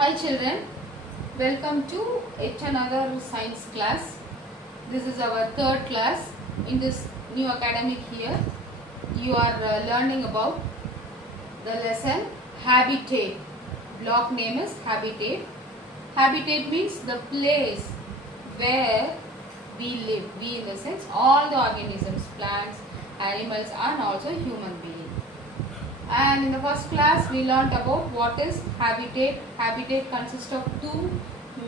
Hi children, welcome to yet another science class. This is our third class in this new academic year. You are learning about the lesson habitat. Block name is habitat. Habitat means the place where we live. We in the sense all the organisms, plants, animals and also human beings. And in the first class we learnt about what is habitat. Habitat consists of two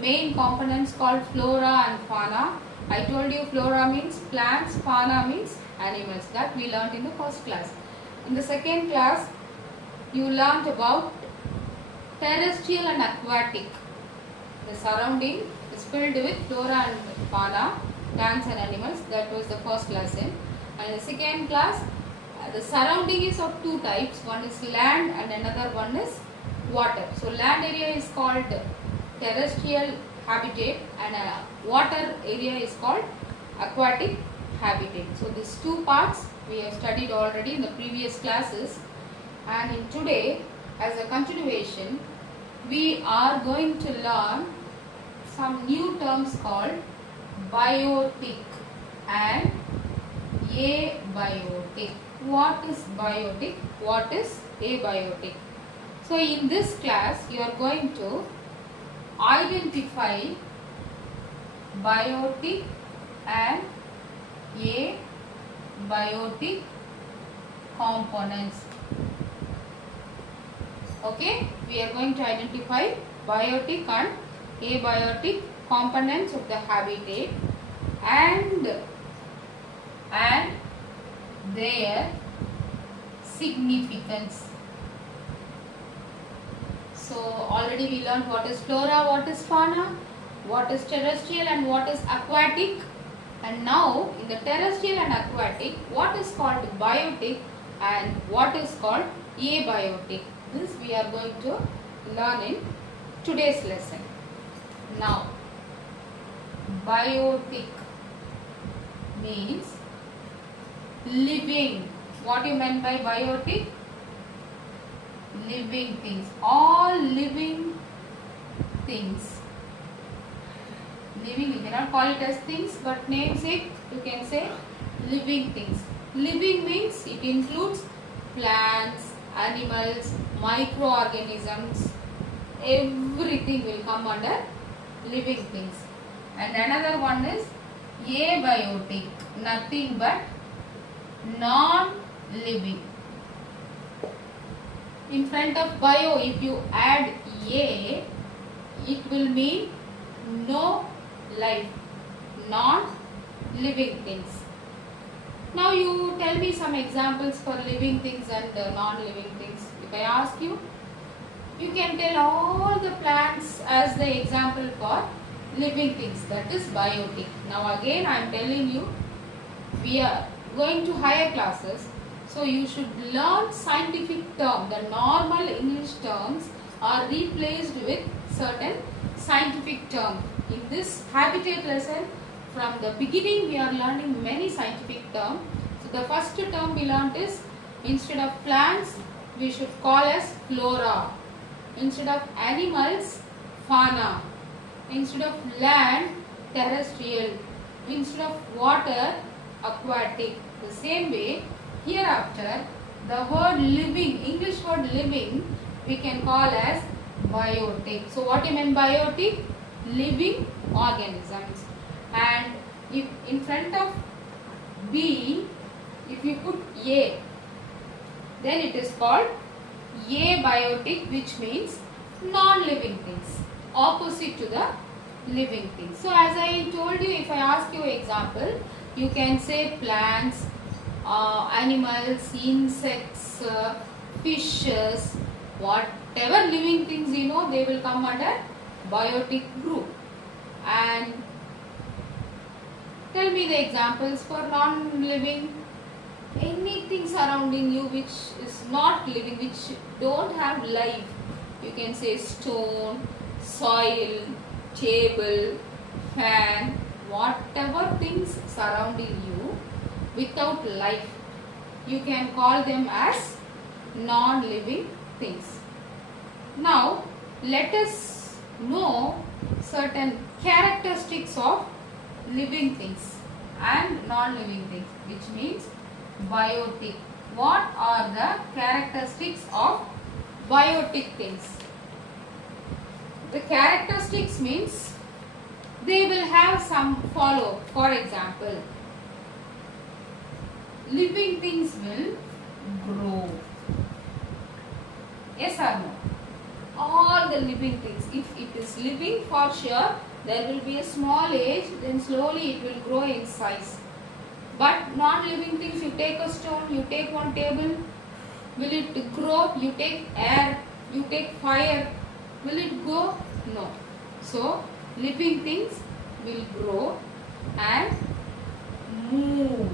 main components called flora and fauna. I told you flora means plants, fauna means animals. That we learnt in the first class. In the second class you learnt about terrestrial and aquatic. The surrounding is filled with flora and fauna, plants and animals. That was the first lesson. And in the second class the surrounding is of two types. One is land and another one is water. So land area is called terrestrial habitat and water area is called aquatic habitat. So these two parts we have studied already in the previous classes, and in today as a continuation we are going to learn some new terms called biotic and abiotic. What is biotic? What is abiotic? So in this class you are going to identify biotic and abiotic components. Okay, we are going to identify biotic and abiotic components of the habitat and their significance. So already we learned what is flora, what is fauna, what is terrestrial and what is aquatic, and now in the terrestrial and aquatic what is called biotic and what is called abiotic. This we are going to learn in today's lesson. Now biotic means living. What you meant by biotic? Living things. All living things. Living, you cannot call it as things, but namesake you can say living things. Living means it includes plants, animals, microorganisms. Everything will come under living things. And another one is abiotic. Nothing but non-living. In front of bio, if you add a, it will mean no life, non-living things. Now you tell me some examples for living things and non-living things. If I ask you, you can tell all the plants as the example for living things. That is biotic. Now again I am telling you, we are going to higher classes, so you should learn scientific terms. The normal English terms are replaced with certain scientific terms. In this habitat lesson, from the beginning we are learning many scientific terms. So the first term we learnt is, instead of plants we should call as flora, instead of animals fauna, instead of land terrestrial, instead of water aquatic. The same way hereafter the word living, English word living, we can call as biotic. So what you mean biotic? Living organisms. And if in front of B if you put A, then it is called abiotic, which means non-living things, opposite to the living things. So as I told you, if I ask you example, you can say plants, animals, insects, fishes, whatever living things you know, they will come under biotic group. And tell me the examples for non-living. Anything surrounding you which is not living, which don't have life. You can say stone, soil, table, fan, whatever things surrounding you without life, you can call them as non-living things. Now let us know certain characteristics of living things and non-living things, which means biotic. What are the characteristics of biotic things? The characteristics means they will have some follow. For example, living things will grow. Yes or no? All the living things, if it is living, for sure there will be a small age, then slowly it will grow in size. But non-living things, you take a stone, you take one table, will it grow? You take air, you take fire, will it go? No. So living things will grow and move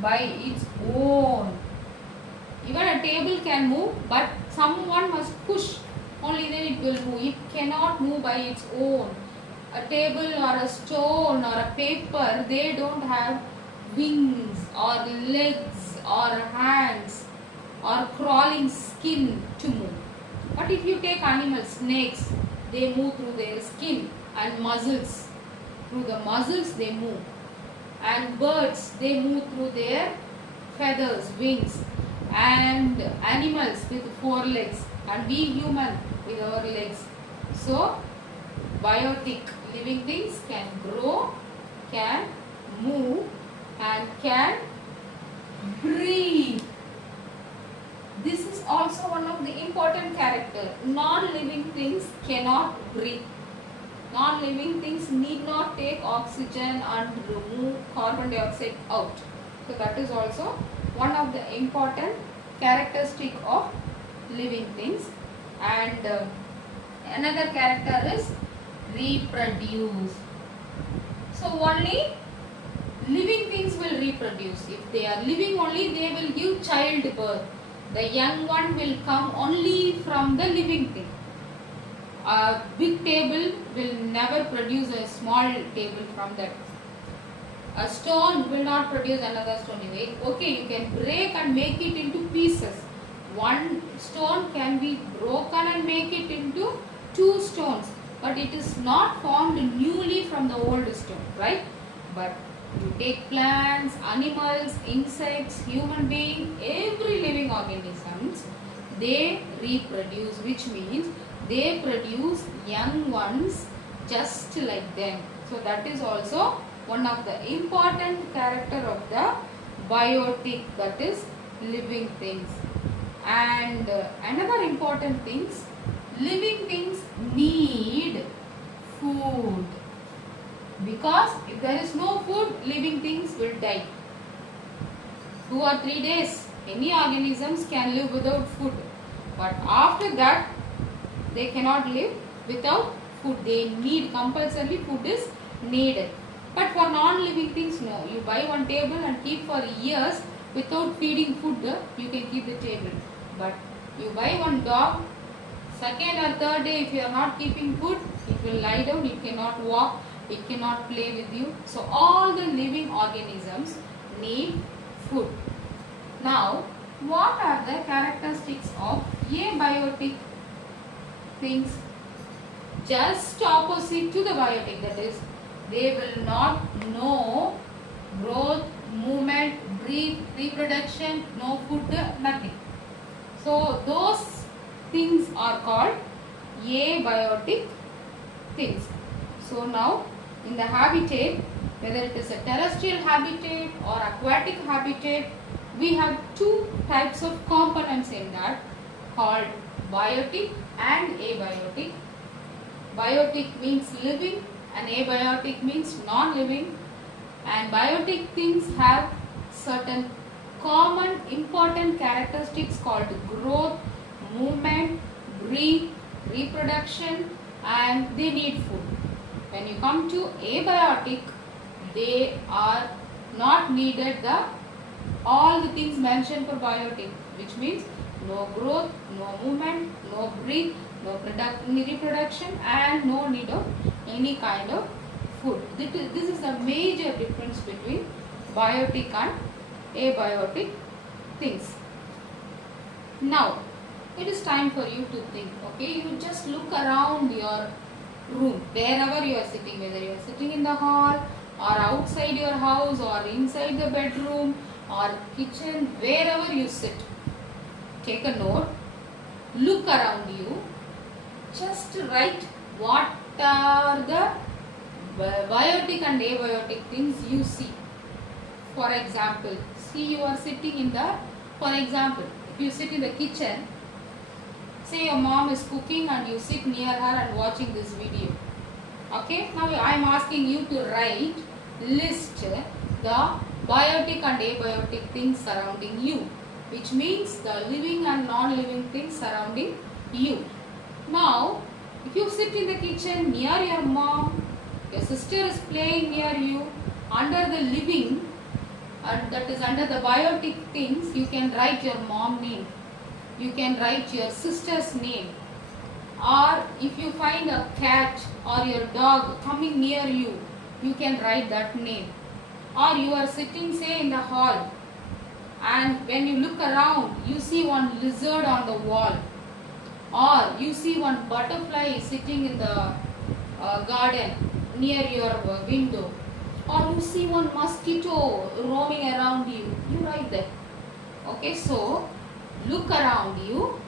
by its own. Even a table can move, but someone must push, only then it will move. It cannot move by its own. A table or a stone or a paper, they don't have wings or legs or hands or crawling skin to move. But if you take animals, snakes, they move through their skin and muscles. Through the muscles they move. And birds, they move through their feathers, wings. And animals with 4 legs, and we human with our legs. So biotic, living things can grow, can move and can breathe. This is also one of the important character. Non-living things cannot breathe. Non-living things need not take oxygen and remove carbon dioxide out. So that is also one of the important characteristic of living things. And another character is reproduce. So only living things will reproduce. If they are living only, they will give childbirth. The young one will come only from the living thing. A big table will never produce a small table from that. A stone will not produce another stone. Okay, you can break and make it into pieces. One stone can be broken and make it into 2 stones. But it is not formed newly from the old stone, right? But you take plants, animals, insects, human beings, every living organisms, they reproduce, which means they produce young ones just like them. So that is also one of the important character of the biotic, that is living things. And another important things, living things need food, because if there is no food, living things will die. 2 or 3 days any organisms can live without food, but after that they cannot live without food. They need, compulsorily food is needed. But for non-living things, no. You buy one table and keep for years without feeding food, you can keep the table. But you buy one dog, second or third day, if you are not keeping food, it will lie down, it cannot walk, it cannot play with you. So all the living organisms need food. Now, what are the characteristics of abiotic things? Just opposite to the biotic, that is, they will not know growth, movement, breathe, reproduction, no food, nothing. So those things are called abiotic things. So now in the habitat, whether it is a terrestrial habitat or aquatic habitat, we have 2 types of components in that, called biotic and abiotic. Biotic means living and abiotic means non-living. And biotic things have certain common important characteristics called growth, movement, breathe, reproduction, and they need food. When you come to abiotic, they are not needed all the things mentioned for biotic, which means no growth, no movement, no breathe, no reproduction, and no need of any kind of food. This is a major difference between biotic and abiotic things. Now, it is time for you to think. Okay, you just look around your room, wherever you are sitting, whether you are sitting in the hall or outside your house or inside the bedroom or kitchen, wherever you sit. Take a note, look around you, just write what are the biotic and abiotic things you see. For example, see you are sitting in the, for example, if you sit in the kitchen, say your mom is cooking and you sit near her and watching this video. Okay, now I am asking you to write, list the biotic and abiotic things surrounding you, which means the living and non-living things surrounding you. Now, if you sit in the kitchen near your mom, your sister is playing near you, under the living, and that is under the biotic things, you can write your mom name. You can write your sister's name. Or if you find a cat or your dog coming near you, you can write that name. Or you are sitting, say, in the hall, and when you look around, you see one lizard on the wall, or you see one butterfly sitting in the garden near your window, or you see one mosquito roaming around you, you write that. Okay, so look around you,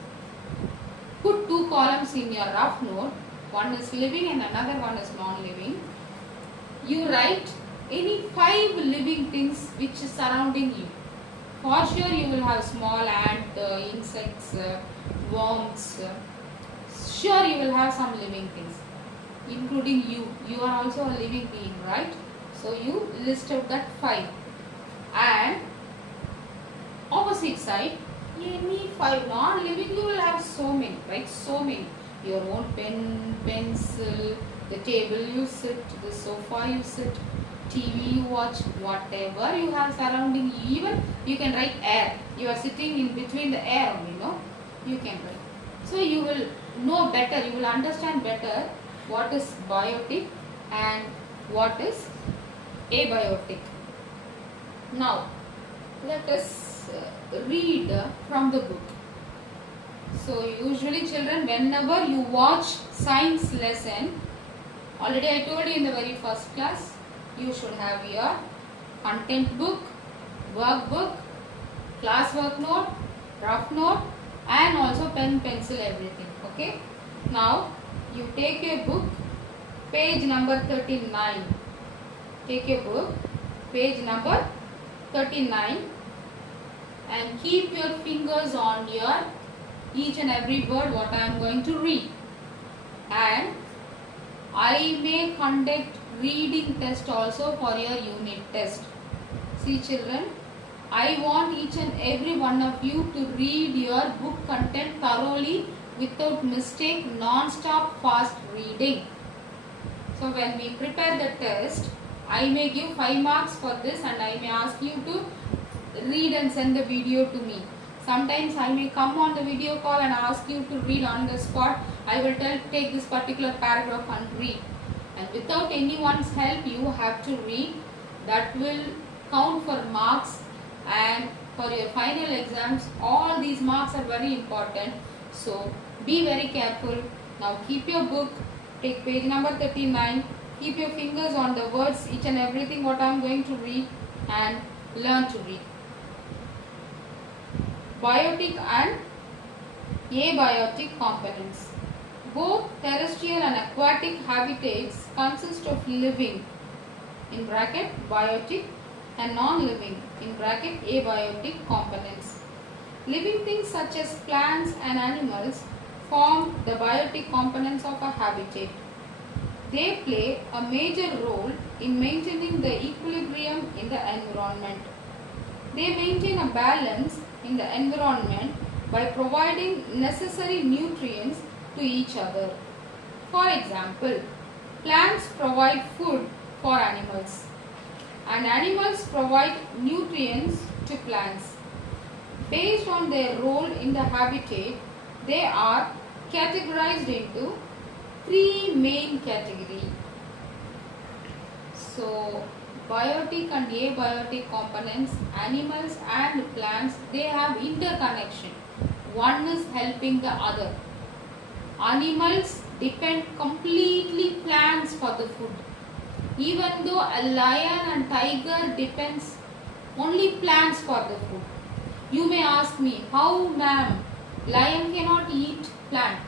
put two columns in your rough note, one is living and another one is non-living. You write any 5 living things which is surrounding you. For sure you will have small ant, insects, worms. Sure you will have some living things, including you. You are also a living being, right? So you list out that 5. And opposite side, any 5 non-living, you will have so many, right? So many. Your own pen, pencil, the table you sit, the sofa you sit, TV you watch, whatever you have surrounding you. Even you can write air. You are sitting in between the air only, no? You can write. So you will know better, you will understand better what is biotic and what is abiotic. Now, let us read from the book. So usually children, whenever you watch science lesson, already I told you in the very first class, you should have your content book, workbook, class work note, rough note, and also pen, pencil, everything. Okay. Now you take your book, page number 39. Take your book, page number 39, and keep your fingers on your each and every word what I am going to read. And I may conduct reading test also for your unit test. See children, I want each and every one of you to read your book content thoroughly without mistake, non-stop fast reading. So when we prepare the test, I may give 5 marks for this and I may ask you to read and send the video to me. Sometimes I may come on the video call and ask you to read on the spot. I will take this particular paragraph and read. And without anyone's help, you have to read. That will count for marks, and for your final exams, all these marks are very important. So be very careful. Now keep your book, take page number 39, keep your fingers on the words, each and everything what I am going to read, and learn to read. Biotic and abiotic components. Both terrestrial and aquatic habitats consist of living, in bracket biotic, and non-living, in bracket abiotic components. Living things such as plants and animals form the biotic components of a habitat. They play a major role in maintaining the equilibrium in the environment. They maintain a balance in the environment by providing necessary nutrients to each other. For example, plants provide food for animals and animals provide nutrients to plants. Based on their role in the habitat, they are categorized into 3 main categories. So, biotic and abiotic components, animals and plants, they have interconnection. one is helping the other. Animals depend completely plants for the food. Even though a lion and tiger depends only plants for the food. You may ask me, how ma'am? Lion cannot eat plant.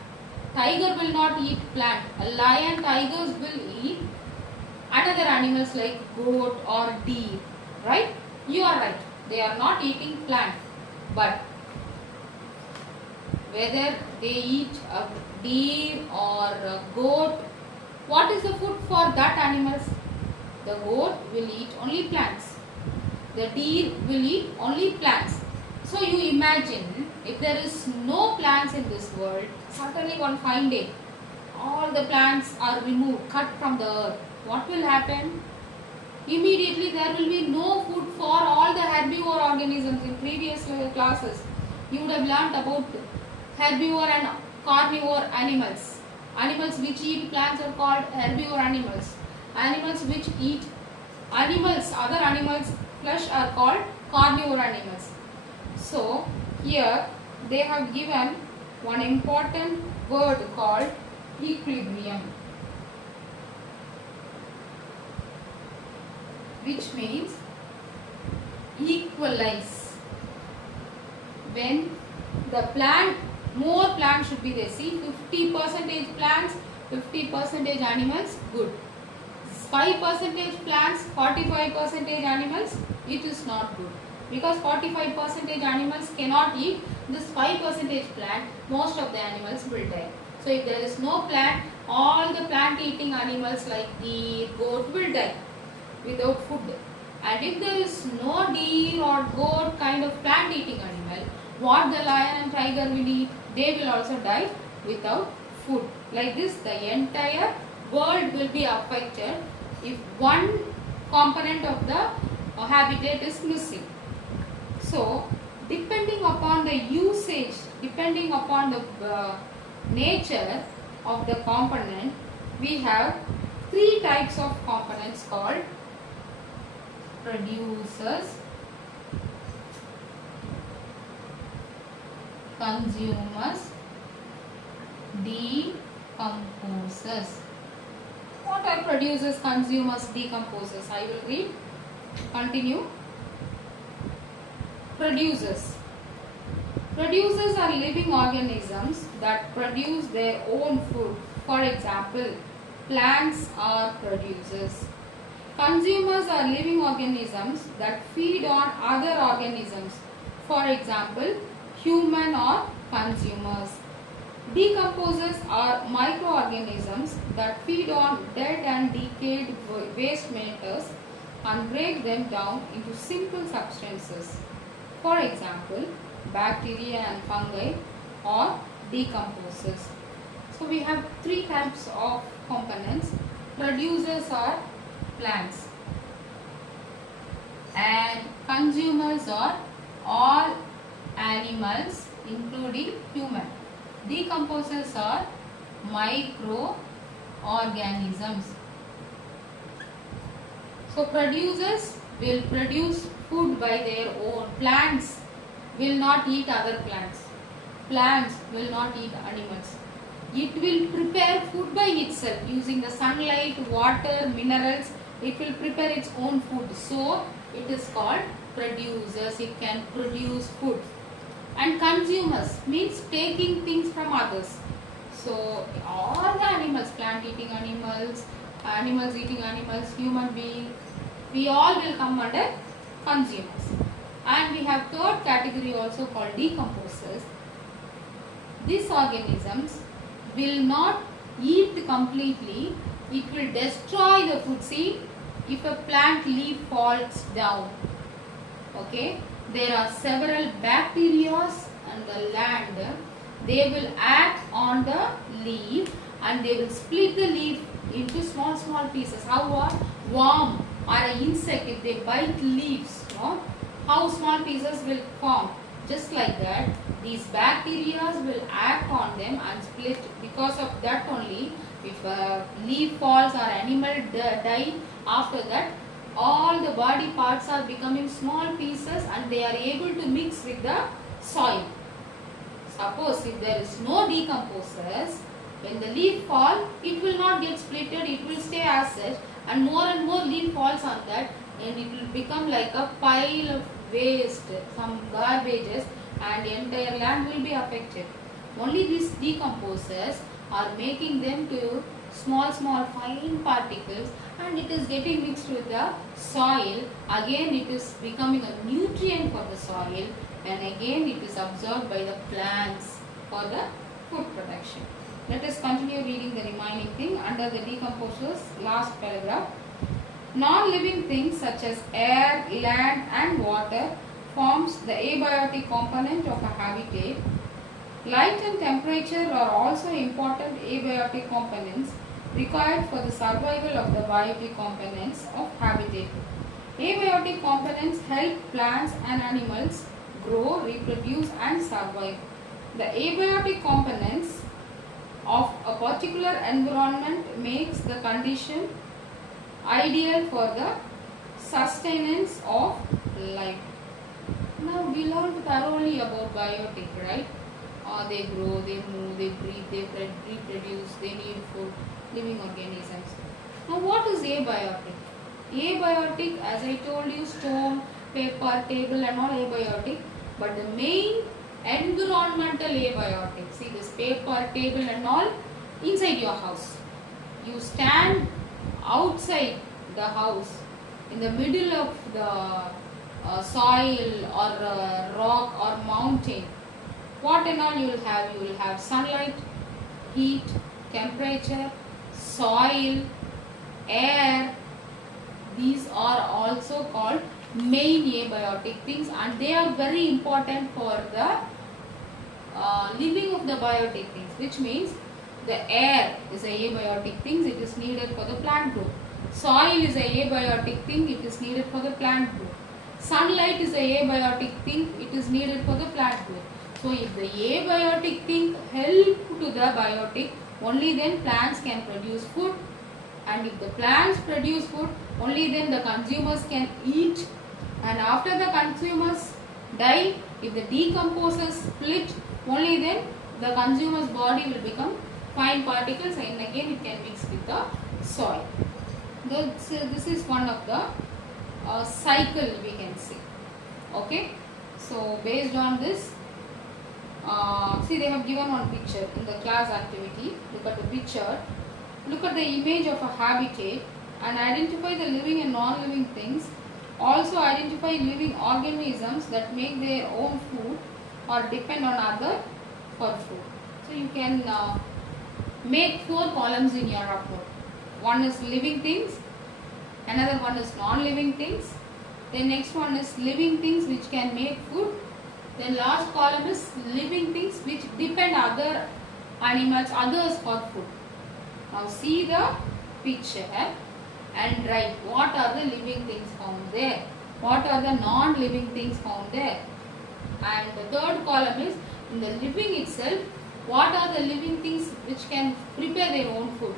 Tiger will not eat plant. A lion, tigers will eat another animals like goat or deer. Right? You are right. They are not eating plant. But whether they eat a deer or a goat, what is the food for that animals? The goat will eat only plants. The deer will eat only plants. So you imagine, if there is no plants in this world, suddenly one fine day, all the plants are removed, cut from the earth. What will happen? Immediately there will be no food for all the herbivore organisms. In previous classes, you would have learnt about herbivore and carnivore animals. Animals which eat plants are called herbivore animals. Animals which eat other animals flesh are called carnivore animals. So here they have given one important word called equilibrium, which means equalize. When the plant, more plants should be there. See, 50% plants, 50% animals, good. 5% plants, 45% animals, it is not good. Because 45% animals cannot eat this 5% plant, most of the animals will die. So if there is no plant, all the plant eating animals like deer, goat will die without food. And if there is no deer or goat kind of plant eating animal, what the lion and tiger will eat? They will also die without food. Like this, the entire world will be affected if one component of the habitat is missing. So, depending upon the usage, depending upon the nature of the component, we have three types of components called producers, consumers, decomposers. What are producers, consumers, decomposers? I will read. Continue. Producers. Producers are living organisms that produce their own food. For example, plants are producers. Consumers are living organisms that feed on other organisms. For example, human or consumers. Decomposers are microorganisms that feed on dead and decayed waste matters and break them down into simple substances. For example, bacteria and fungi are decomposers. So we have three types of components. Producers are plants and consumers are all animals including human. Decomposers are microorganisms. So producers will produce food by their own. Plants will not eat other plants. Plants will not eat animals. It will prepare food by itself using the sunlight, water, minerals. It will prepare its own food. So it is called producers. It can produce food. And consumers means taking things from others. So all the animals, plant eating animals, animals eating animals, human beings, we all will come under consumers. And we have third category also called decomposers. These organisms will not eat completely, it will destroy the food. See, if a plant leaf falls down, okay, there are several bacteria on the land. They will act on the leaf and they will split the leaf into small pieces. How a worm or an insect, if they bite leaves, how small pieces will form. Just like that, these bacteria will act on them and split. Because of that only, if a leaf falls or animal die, after that all the body parts are becoming small pieces and they are able to mix with the soil. Suppose if there is no decomposers, when the leaf fall, it will not get splitted, it will stay as such, and more leaf falls on that, and it will become like a pile of waste, some garbages, and the entire land will be affected. Only these decomposers are making them to small fine particles, and it is getting mixed with the soil. Again it is becoming a nutrient for the soil, and again it is absorbed by the plants for the food production. Let us continue reading the remaining thing under the decomposers, last paragraph. Non-living things such as air, land and water forms the abiotic component of a habitat. Light and temperature are also important abiotic components required for the survival of the biotic components of habitat. Abiotic components help plants and animals grow, reproduce and survive. The abiotic components of a particular environment makes the condition ideal for the sustenance of life. Now we learned thoroughly about biotic, right? They grow, they move, they breathe, they reproduce, they need food, living organisms. Now what is abiotic? Abiotic, as I told you, stone, paper, table and all abiotic, but the main environmental abiotic, see this paper, table and all inside your house. You stand outside the house in the middle of the soil or rock or mountain. What and all you will have? You will have sunlight, heat, temperature, soil, air. These are also called main abiotic things, and they are very important for the living of the biotic things, which means the air is a abiotic thing, it is needed for the plant growth. Soil is a abiotic thing, it is needed for the plant growth. Sunlight is a abiotic thing, it is needed for the plant growth. So if the abiotic thing help to the biotic, only then plants can produce food, and if the plants produce food, only then the consumers can eat, and after the consumers die, if the decomposers split, only then the consumer's body will become fine particles, and again it can mix with the soil. This is one of the cycle we can say. Okay, so based on this, see they have given one picture in the class activity. Look at the picture, look at the image of a habitat and identify the living and non-living things. Also identify living organisms that make their own food or depend on other for food. So you can make 4 columns in your report. One is living things, another one is non-living things, then next one is living things which can make food, then last column is living things which depend other animals, others for food. Now see the picture and write what are the living things found there, what are the non-living things found there, and the third column is in the living itself, what are the living things which can prepare their own food,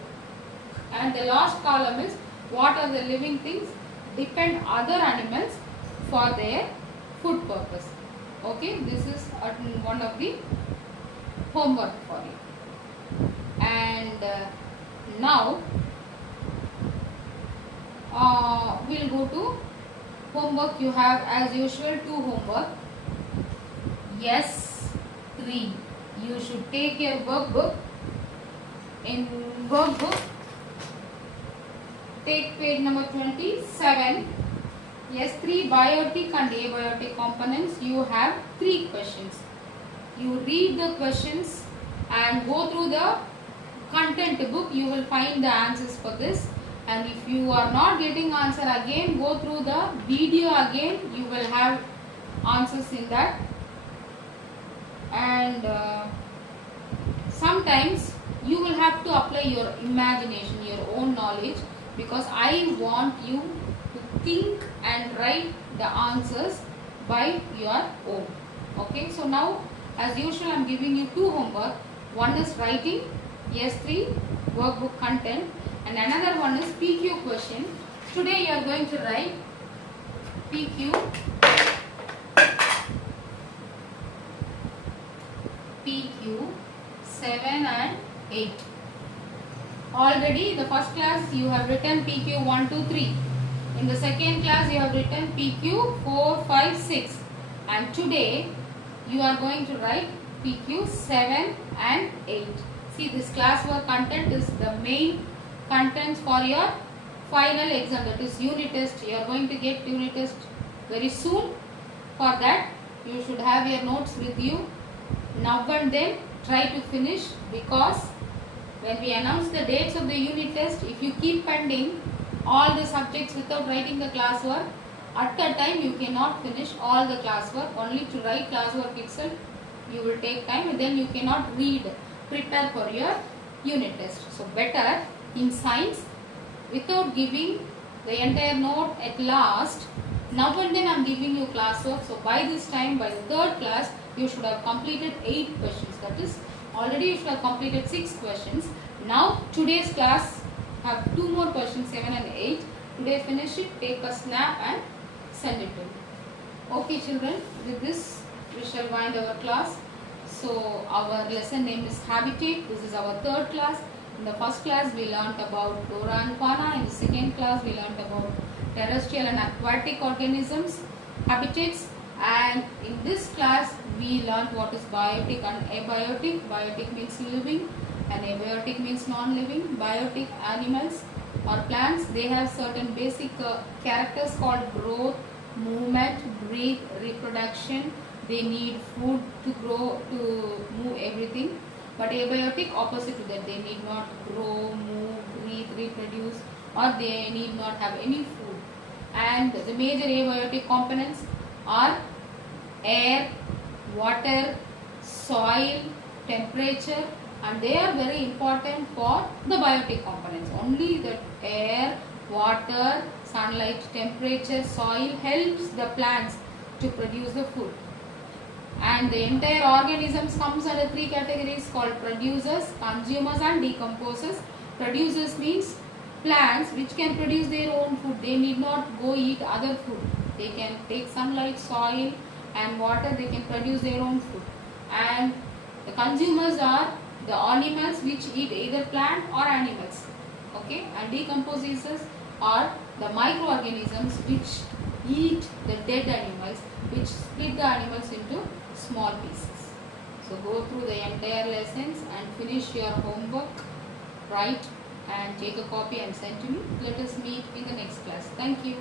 and the last column is what are the living things depend other animals for their food purpose. Okay, this is one of the homework for you. And now we'll go to homework. You have as usual 2 homework. Yes, 3. You should take your workbook. In workbook, take page number 27. Yes, 3 biotic and abiotic components. You have 3 questions. You read the questions and go through the content book. You will find the answers for this. And if you are not getting answer, again go through the video again. You will have answers in that. And sometimes you will have to apply your imagination, your own knowledge, because I want you to think and write the answers by your own. Okay, so now as usual I am giving you 2 homework. One is writing S3 workbook content and another one is PQ question. Today you are going to write PQ PQ 7 and 8. Already the first class you have written PQ 1, 2, 3. In the second class you have written PQ 4, 5, 6. And today you are going to write PQ 7 and 8. See, this classwork content is the main contents for your final exam, that is unit test. You are going to get unit test very soon. For that you should have your notes with you. Now and then try to finish, because when we announce the dates of the unit test, if you keep pending all the subjects without writing the classwork, at that time you cannot finish all the classwork. Only to write classwork itself you will take time, and then you cannot prepare for your unit test. So better in science, without giving the entire note at last, now and then I am giving you classwork. So by this time, by the third class, you should have completed 8 questions. That is, already you should have completed 6 questions. Now today's class have 2 more questions, 7 and 8. Today finish it, take a snap and send it to me. Okay children, with this we shall wind our class. So our lesson name is Habitat. This is our third class. In the first class we learnt about flora and fauna. In the second class we learnt about terrestrial and aquatic organisms, habitats. And in this class we learnt what is biotic and abiotic. Biotic means living and abiotic means non-living. Biotic animals or plants, they have certain basic characters called growth, movement, breathe, reproduction. They need food to grow, to move everything. But abiotic, opposite to that, they need not grow, move, breathe, reproduce, or they need not have any food. And the major abiotic components are air, water, soil, temperature, and they are very important for the biotic components. Only the air, water, sunlight, temperature, soil helps the plants to produce the food. And the entire organisms comes under 3 categories called producers, consumers and decomposers. Producers means plants which can produce their own food. They need not go eat other food. They can take sunlight, soil and water. They can produce their own food. And the consumers are the animals which eat either plant or animals. Okay. And decomposers are the microorganisms which eat the dead animals, which split the animals into small pieces. So go through the entire lessons and finish your homework, write and take a copy and send to me. Let us meet in the next class. Thank you.